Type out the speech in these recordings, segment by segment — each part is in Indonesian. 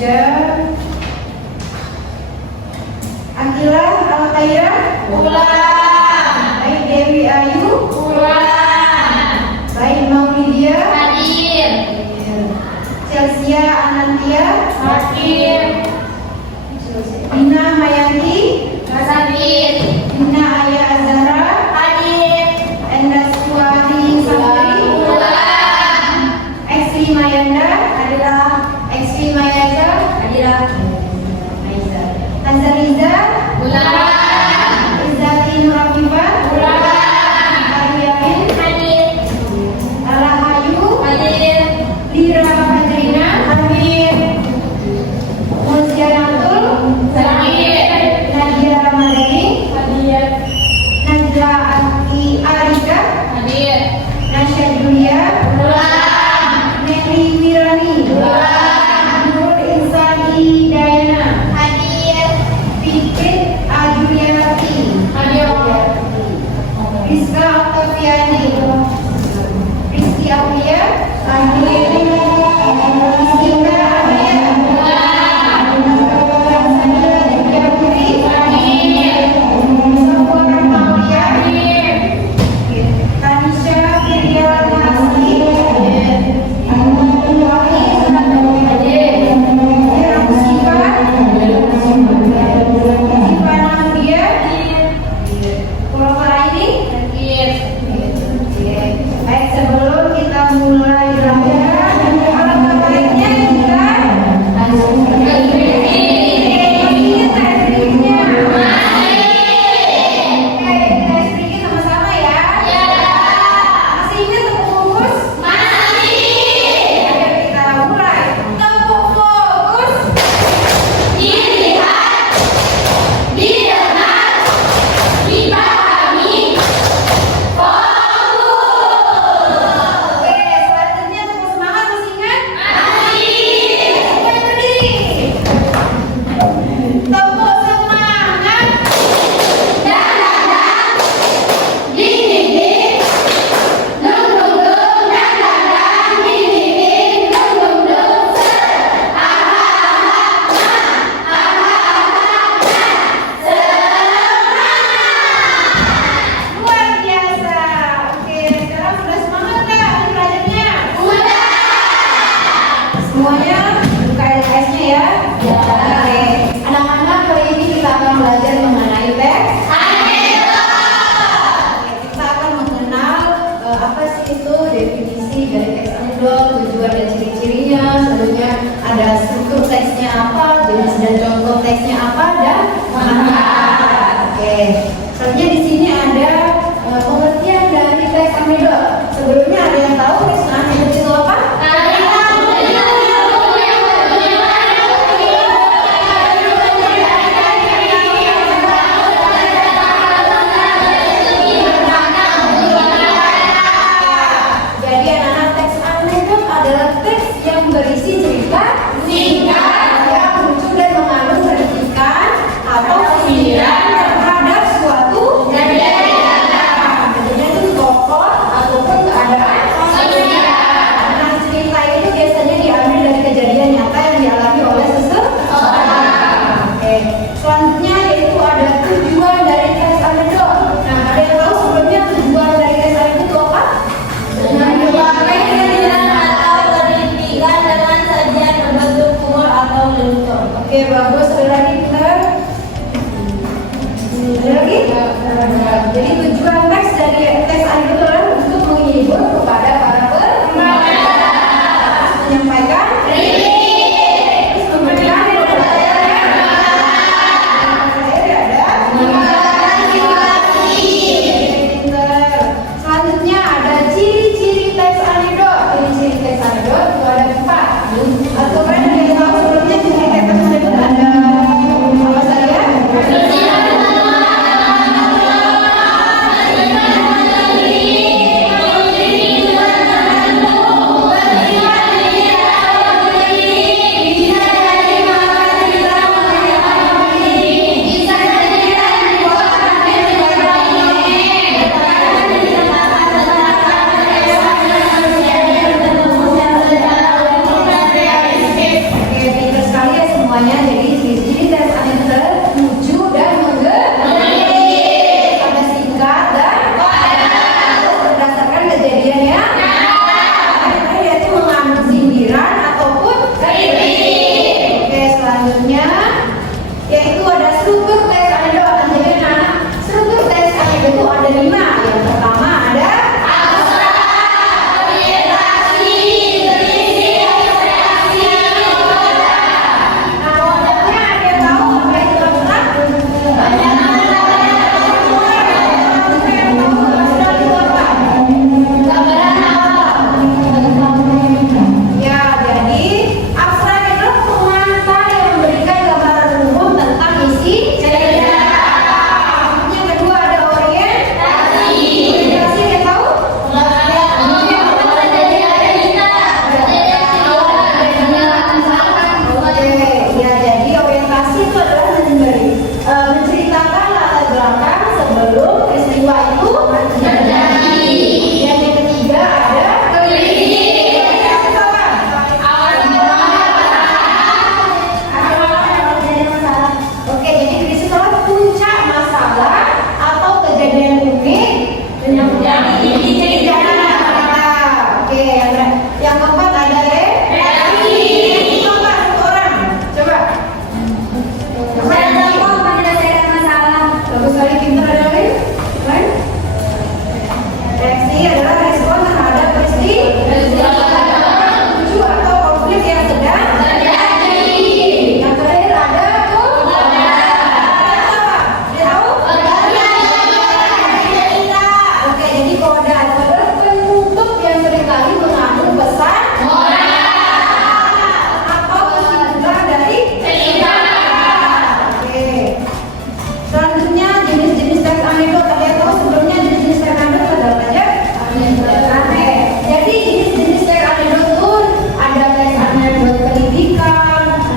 teacher. Akila Al-Khaira, Ulang. baik Dewi Ayu, Ulang. baik Maulidia, Hadir. Chelsea Anantia, Hadir. Dina Mayanti, Hadir. Dina Aya Azhara, Hadir. Endra Suwadi Santri, Ulang. Eksri Mayanda, Hadilah. Eksri Mayaza, Hadilah. Azariza, Ulang. Izzati Nurafifah, Ulang. Ariyamin, Hadir. Rahayu, Hadir. Lira Fadrina, Hadir. Muzianatul, Hadir. Nadia Ramadhani, Hadir. Najla Arika, Hadir. Nasya Julia, Ulang. Nelly Wirani, Ulang. Nur Insani Dayana, Hadir. Pipit Ajuliati, Hadir. Rizka Octaviani, Rizky Aulia, Rizka Aulia, Sania Putri, Sofwan Maulia, Kanisha Firya Mahasri, Baik, sebelum kita mulai belajar, alangkah baiknya kita ingat tes triknya. Oke, tes triknya sama-sama ya. Masih ingat tepuk fokus? Oke, kita mulai. Tepuk fokus. Dilihat, didengar, dipahami, Oke, selanjutnya tepuk semangat, masih ingat? Semuanya berdiri. Tepuk semangat. Luar biasa. Oke, sekarang sudah semangat nggak untuk belajarnya? Semuanya buka LKS-nya ya. Oke. Anak-anak, kali ini kita akan belajar mengenai teks. Oke, kita akan mengenal apa sih itu definisi dari teks anekdot, tujuan dan ciri-cirinya. Selanjutnya ada struktur teksnya apa, jenis dan contoh teksnya apa, dan manfaat. Oke. Selanjutnya di sini ada pengertian dari teks anekdot. Sebelumnya ada yang tahu teks anekdot itu apa? Jadi anak-anak, teks anekdot adalah teks yang berisi cerita singkat yang lucu dan mengandung kritikan atau sindiran terhadap suatu kejadian. Tentunya itu tokoh ataupun keadaan sosial. Nah, cerita itu biasanya diambil dari kejadian nyata yang dialami oleh seseorang. Oke. Selanjutnya yaitu ada tujuan dari teks anekdot. Nah, ada yang tahu sebelumnya tujuan dari teks anekdot itu apa? Oke, bagus. Ada lagi, benar? Ada lagi? Jadi tujuan teks dari teks anekdot adalah untuk menghibur kepada para pembaca, menyampaikan terus memberikan selanjutnya ada ciri-ciri teks anekdot. Ciri-ciri teks anekdot itu ada 4. Atau kalian ada yang tahu sebelumnya ciri teks anekdot ada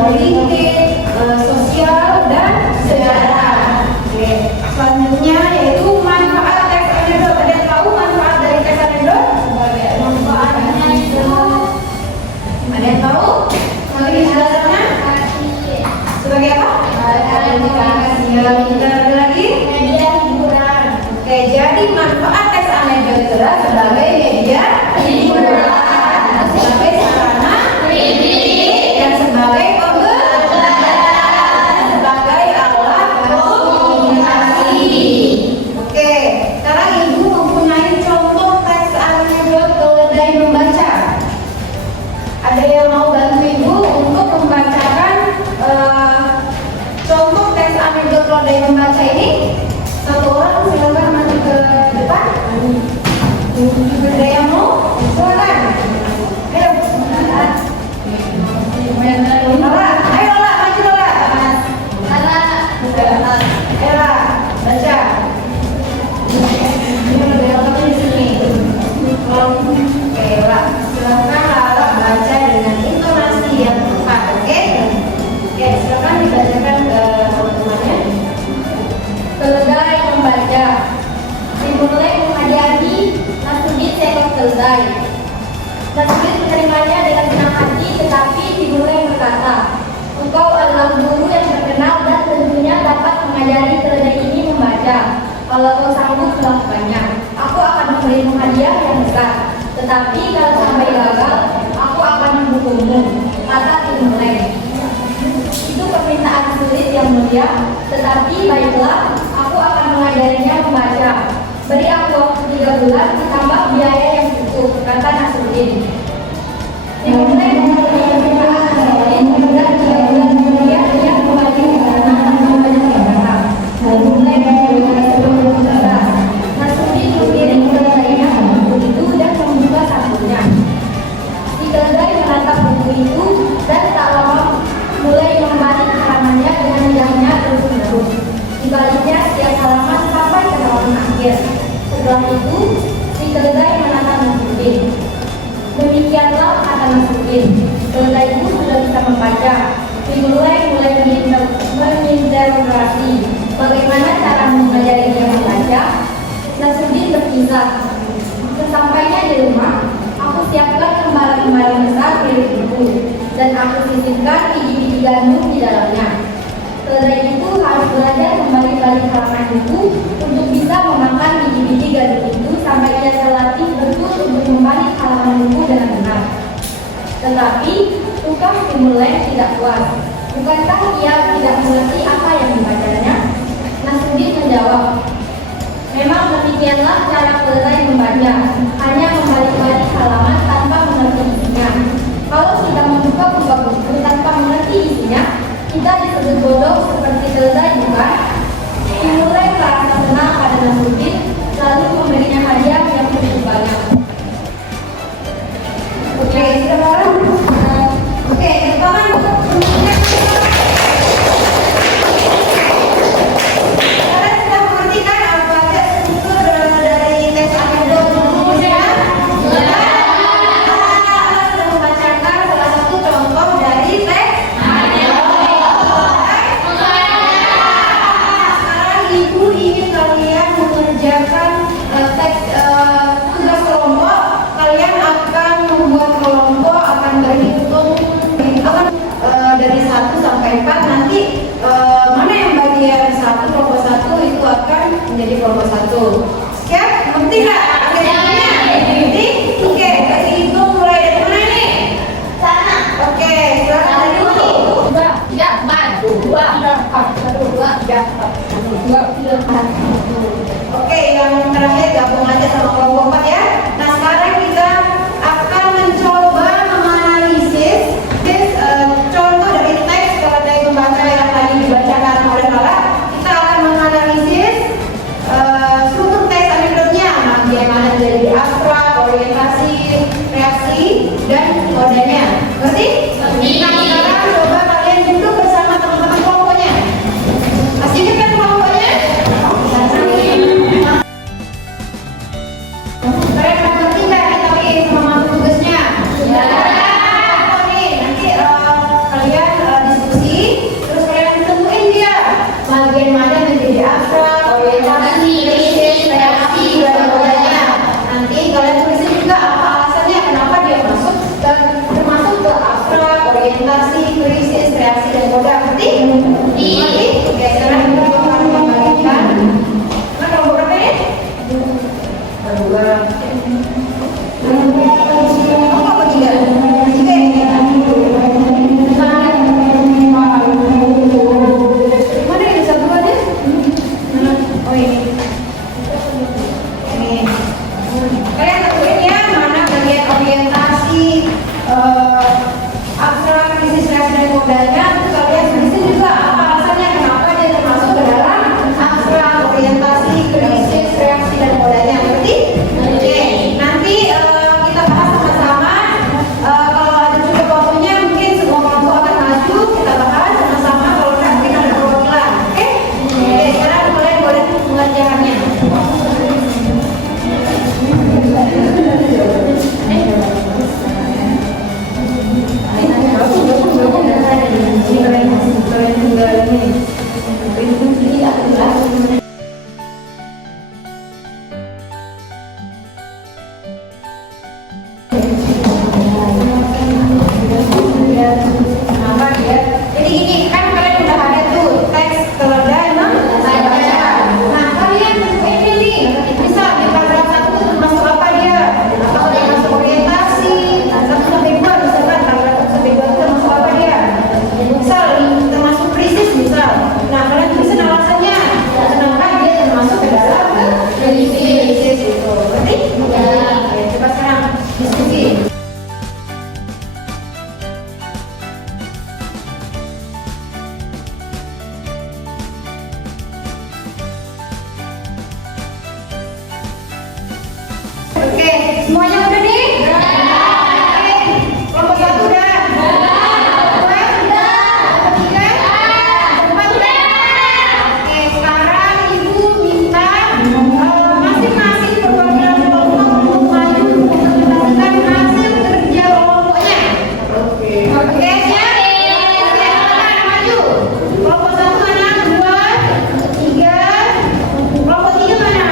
politik, sosial, dan sejarah. Oke. Selanjutnya yaitu manfaat teks anekdot. Ada yang tahu manfaat dari teks anekdot? Manfaatnya itu ada yang tahu? Mari alasannya sebagai apa? Kita lagi. Media hiburan. Oke, jadi manfaat teks anekdot itu adalah sebagai media hiburan, sebagai sarana pendidik, dan sebagai pembelajaran, sebagai alat komunikasi. Oke, sekarang ibu mempunyai contoh teks anekdot keledai membaca. Ada yang mau bantu ibu untuk membacakan contoh teks anekdot keledai membaca ini? Satu orang silakan maju ke depan. Ada yang mau? Silakan. Ayo. Lola, ayo Lola, maju Lola. Ayo Lola, baca. Ini ada di sini. Oke, Lola, silakan Lola baca dengan intonasi yang tepat, oke? Oke, silakan dibacakan ke teman-temannya. Keledai membaca. Dimulai menghadiahi Nasruddin seekor keledai. Nasruddin menerimanya dengan senang hati, tetapi dimulai berkata, "Engkau adalah guru yang terkenal dan tentunya dapat mengajari keledai ini membaca. Kalau kau sanggup melakukannya, aku akan memberimu hadiah yang besar. Tetapi kalau sampai gagal, aku akan menghukummu," kata dimulai. "Itu permintaan sulit yang mulia, tetapi baiklah, aku akan mengajarinya membaca. Beri aku waktu 3 bulan ditambah biaya yang cukup," kata Nasruddin. Dimulai memulai permintaan Nasruddin, dan 3 bulan kemudian ia kembali ke sana tanpa banyak keberatan. Dimulai memulai sebelum berbuka. Nasruddin mengirim keledainya ke buku itu dan membuka satunya. Si keledai menatap buku itu dan tak lama mulai membalik halamannya dengan lidahnya terus-menerus. Dibaliknya setiap halaman sampai ke halaman akhir. Setelah itu, si keledai menatap Nasruddin. "Demikianlah," kata Nasruddin, "keledai itu sudah bisa membaca." Dimulai menginterogasi, "Bagaimana cara mengajari dia membaca?" Nasruddin berkisah, "Sesampainya di rumah, aku siapkan lembaran-lembaran besar milik buku dan aku sisipkan biji-biji gandum di dalamnya. Keledai itu harus belajar membalik-balik halaman buku untuk bisa memakan biji-biji gandum itu sampai ia terlatih betul untuk membalik halaman buku dengan benar." Tetapi tukang dimulai tidak puas. "Bukankah ia tidak mengerti apa yang dibacanya?" Nasruddin menjawab, "Memang demikianlah cara keledai membaca, hanya membalik-balik halaman tanpa mengerti isinya. Kalau kita membuka buku tanpa mengerti isinya, kita disebut bodoh seperti keledai, bukan?" Dimulai merasa senang pada Nasruddin, lalu memberinya hadiah yang cukup banyak. Oke, sekarang tangan untuk kalian sudah mengerti kan apa aja struktur dari teks anekdot ya? Kalian sudah membacakan salah satu contoh dari teks anekdot. Sekarang ibu ingin kalian mengerjakan teks tugas kelompok. Kalian akan membuat kelompok, akan berhitung, akan dari 1 sampai 4. Nanti mana yang bagian 1 kelompok 1 itu akan menjadi kelompok 1. Siap? Ngerti nggak? Ngerti? Oke, kasih hitung mulai dari mana ini? Sana. Oke, silakan dari dulu. 2. Oke, yang terakhir gabung aja sama kelompok 4 ya. Nah, sekarang kita akan mencoba menganalisis contoh dari teks keledai membaca yang tadi dibacakan oleh Lala. Kita akan menganalisis struktur teks anekdotnya. Nah, krisis, reaksi, dan koda. Ngerti? Ngerti? Oke, sekarang kita akan membagikan. Nah, kelompok berapa ya? Kedua. Oh, kelompok tiga. Tiga ya? Mana yang satu aja? Oh ini. Ini. Kalian tentuin ya mana bagian orientasi abstrak, krisis, reaksi, dan modalnya. Terus kalian tulisin juga apa alasannya kenapa dia termasuk ke dalam abstrak, orientasi, krisis, reaksi, dan modalnya. Ngerti? Oke. Nanti kita bahas sama-sama. Kalau ada cukup waktunya mungkin semua kelompok akan maju. Kita bahas sama-sama. Kalau tidak mungkin ada perwakilan. Oke? Oke. Sekarang kalian boleh mengerjakannya. Jadi ini kan kalian udah ada tuh teks keledai saya baca. Nah kalian tentuin nih, misal di paragraf 1 itu termasuk apa dia? Apakah dia masuk orientasi? 1 sampai 2 misalkan paragraf 1 sampai 2 itu termasuk apa dia? Misal termasuk krisis misal. Nah kalian tulisin alasannya. Kenapa dia termasuk ke dalam krisis itu? Berarti? Ya. Oke, coba sekarang diskusi. Oke, semuanya udah nih? Oke, kelompok 1 udah? Kedua? Kelompok 3? Kelompok 4 udah? Oke, sekarang ibu minta masing-masing perwakilan kelompok untuk maju mempresentasikan hasil kerja kelompoknya. Oke, siap? Oke, silakan maju. Kelompok 1 mana? 2, 3. Kelompok 3 mana?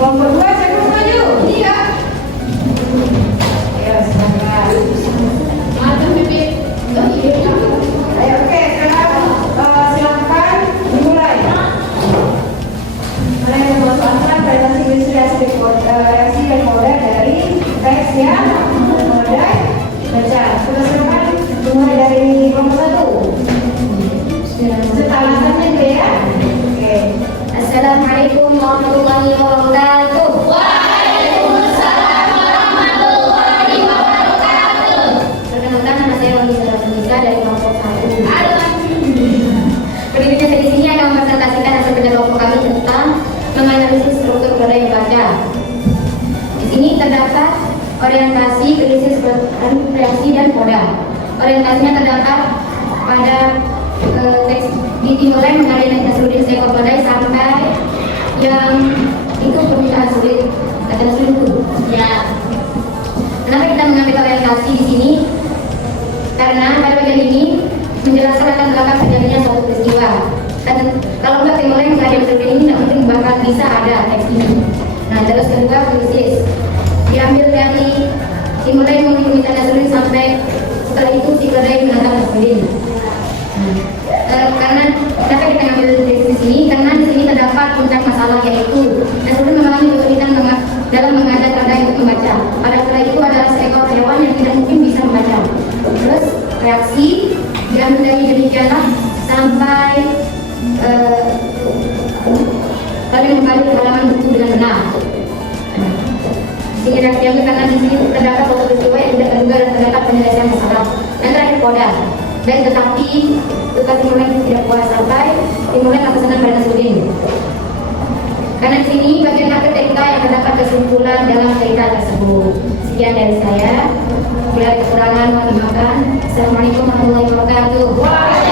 Kelompok 2 saya mau maju. Iya. Ayo silakan. Maju Bibi. Ayo oke, sekarang silakan dimulai. Mana yang membuat soalan presentasi reaksi dan modal dari teks ya. Modal baca. Sudah silakan dimulai dari kelompok 1. Serta alasannya juga ya. Oke. Assalamualaikum warahmatullahi wabarakatuh. Waalaikumsalam warahmatullahi wabarakatuh. Perkenalkan, nama saya Wanita Nisa dari kelompok 1. Berikutnya di sini akan mempresentasikan hasil kerja kelompok kami tentang menganalisis struktur keledai membaca. Di sini terdapat orientasi, krisis, reaksi, dan koda. Orientasinya terdapat pada teks dimulai mengenai Nasruddin seekor keledai sampai yang itu permintaan sulit kata Nasruddin itu. Ya. Kenapa kita mengambil orientasi di sini? Karena pada bagian ini menjelaskan akan belakang terjadinya suatu peristiwa. Dan kalau enggak dimulai mengenai Nasruddin ini tidak mungkin bakal bisa ada teks ini. Nah terus kedua krisis diambil dari dimulai meminta Nasruddin sampai setelah itu si keledai menantang Nasruddin. Karena kenapa kita ambil di sini? Karena di sini terdapat puncak masalah yaitu Nasruddin mengalami kesulitan dalam mengajak keledai untuk membaca. Pada keledai itu adalah seekor hewan yang tidak mungkin bisa membaca. Terus reaksi dan dari demikianlah sampai kalian kembali ke halaman buku dengan benar. Sini reaksi yang karena di sini terdapat suatu peristiwa yang tidak terduga dan terdapat penyelesaian masalah. Dan terakhir koda. Dan tetapi luka Timurlen tidak puas sampai Timurlen atas pada Nasruddin. Karena di sini bagian akhir TK yang terdapat kesimpulan dalam cerita tersebut. Sekian dari saya. Bila ada kekurangan mohon dimaafkan. Assalamualaikum warahmatullahi wabarakatuh.